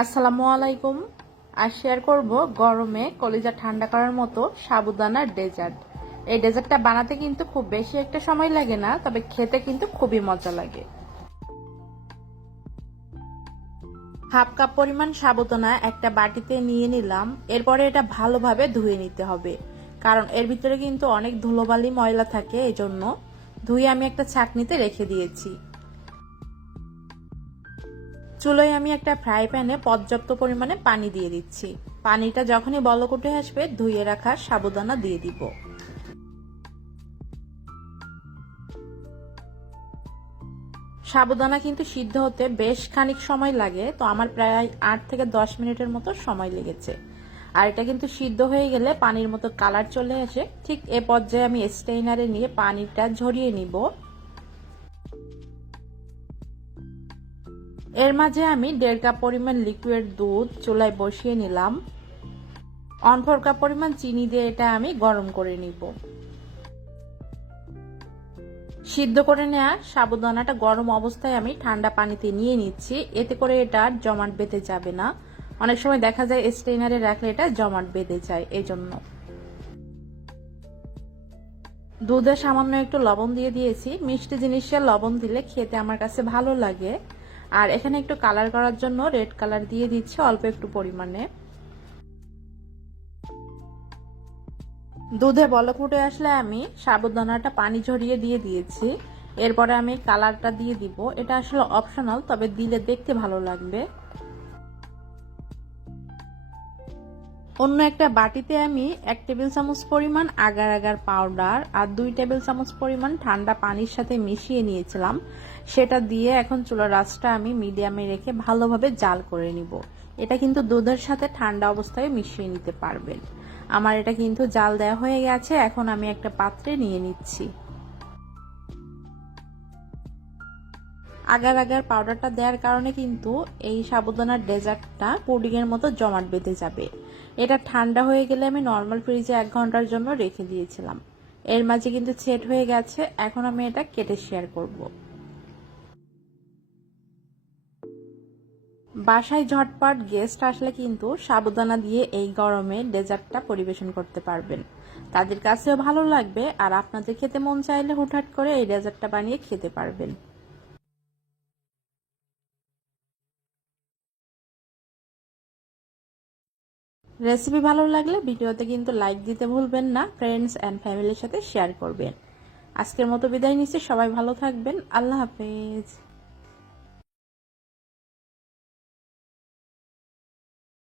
আসসালামু আলাইকুম। আজ শেয়ার করব গরমে কলিজা ঠান্ডা করার মতো সাবুদানার ডেজার্ট। এই ডেজার্টটা বানাতে কিন্তু খুব বেশি একটা সময় লাগে না, তবে খেতে কিন্তু খুবই মজা লাগে। হাফ কাপ পরিমাণ সাবুদানা একটা বাটিতে নিয়ে নিলাম। এরপরে এটা ভালোভাবে ধুয়ে নিতে হবে, কারণ এর ভিতরে কিন্তু অনেক ধুলোবালি ময়লা থাকে, এজন্য ধুয়ে আমি একটা ছাঁকনিতে রেখে দিয়েছি। চুলোয় আমি একটা ফ্রাই প্যানে পর্যাপ্ত পরিমাণে পানি দিয়ে দিচ্ছি। পানিটা যখনই বলক উঠে আসবে, ধুয়ে রাখা সাবুদানা দিয়ে দিব। সাবুদানা কিন্তু সিদ্ধ হতে বেশ খানিক সময় লাগে, তো আমার প্রায় 8 থেকে 10 মিনিটের মতো সময় লেগেছে। আর এটা কিন্তু সিদ্ধ হয়ে গেলে পানির মতো কালার চলে আসে, ঠিক এ পর্যায়ে আমি স্টেইনারে নিয়ে পানিটা ঝরিয়ে নিব। এর মাঝে আমি 1.5 কাপ পরিমাণ লিকুইড দুধ চুলায় বসিয়ে নিলাম। 1/4 কাপ পরিমাণ চিনি দিয়ে এটা আমি গরম করে নিব। সিদ্ধ করে নেওয়া সাবুদানাটা গরম অবস্থায় আমি ঠান্ডা পানিতে নিয়ে নিচ্ছি, এতে করে এটা জমাট বেঁধে যাবে না। অনেক সময় দেখা যায় স্টেইনারে রাখলে এটা জমাট বেঁধে যায়, এজন্য। দুধে সামান্য একটু লবণ দিয়ে দিয়েছি। মিষ্টি জিনিসে লবণ দিলে খেতে আমার কাছে ভালো লাগে। আর এখানে একটু কালার করার জন্য রেড কালার দিয়ে দিচ্ছি অল্প একটু পরিমাণে। দুধে বলক উঠে আসলে আমি সাবুদানাটা পানি ঝরিয়ে দিয়ে দিয়েছি। এরপরে আমি কালারটা দিয়ে দিব। এটা আসলে অপশনাল, তবে দিলে দেখতে ভালো লাগবে। অন্য একটা বাটিতে আমি 1 টেবিল চামচ পরিমাণ আগার আগার পাউডার আর 2 টেবিল চামচ পরিমাণ ঠান্ডা পানির সাথে মিশিয়ে নিয়েছিলাম। সেটা দিয়ে এখন চুলার আঁচটা আমি মিডিয়ামে রেখে ভালোভাবে জাল করে নিব। এটা কিন্তু দুধের সাথে ঠান্ডা অবস্থায় মিশিয়ে নিতে পারবেন। আমার এটা কিন্তু জাল দেওয়া হয়ে গেছে, এখন আমি একটা পাত্রে নিয়ে নিচ্ছি। আগার আগার পাউডারটা দেওয়ার কারণে কিন্তু এই সাবুদানার ডেজার্টটা পুডিং এর মতো জমাট বেঁধে যাবে। এটা ঠান্ডা হয়ে গেলে আমি নর্মাল ফ্রিজে 1 ঘন্টার জন্য রেখে দিয়েছিলাম। এর মাঝে কিন্তু সেট হয়ে গেছে। এখন আমি এটা কেটে শেয়ার করব। বাসায় ঝটপট গেস্ট আসলে কিন্তু সাবুদানা দিয়ে এই গরমে ডেজার্টটা পরিবেশন করতে পারবেন। তাদের কাছেও ভালো লাগবে, আর আপনাদের খেতে মন চাইলে হুটহাট করে এই ডেজার্টটা বানিয়ে খেতে পারবেন। রেসিপি ভালো লাগলে ভিডিওতে কিন্তু লাইক দিতে ভুলবেন না। ফ্রেন্ডস অ্যান্ড ফ্যামিলির সাথে শেয়ার করবেন। আজকের মতো বিদায় নিচ্ছি। সবাই ভালো থাকবেন। আল্লাহ হাফেজ।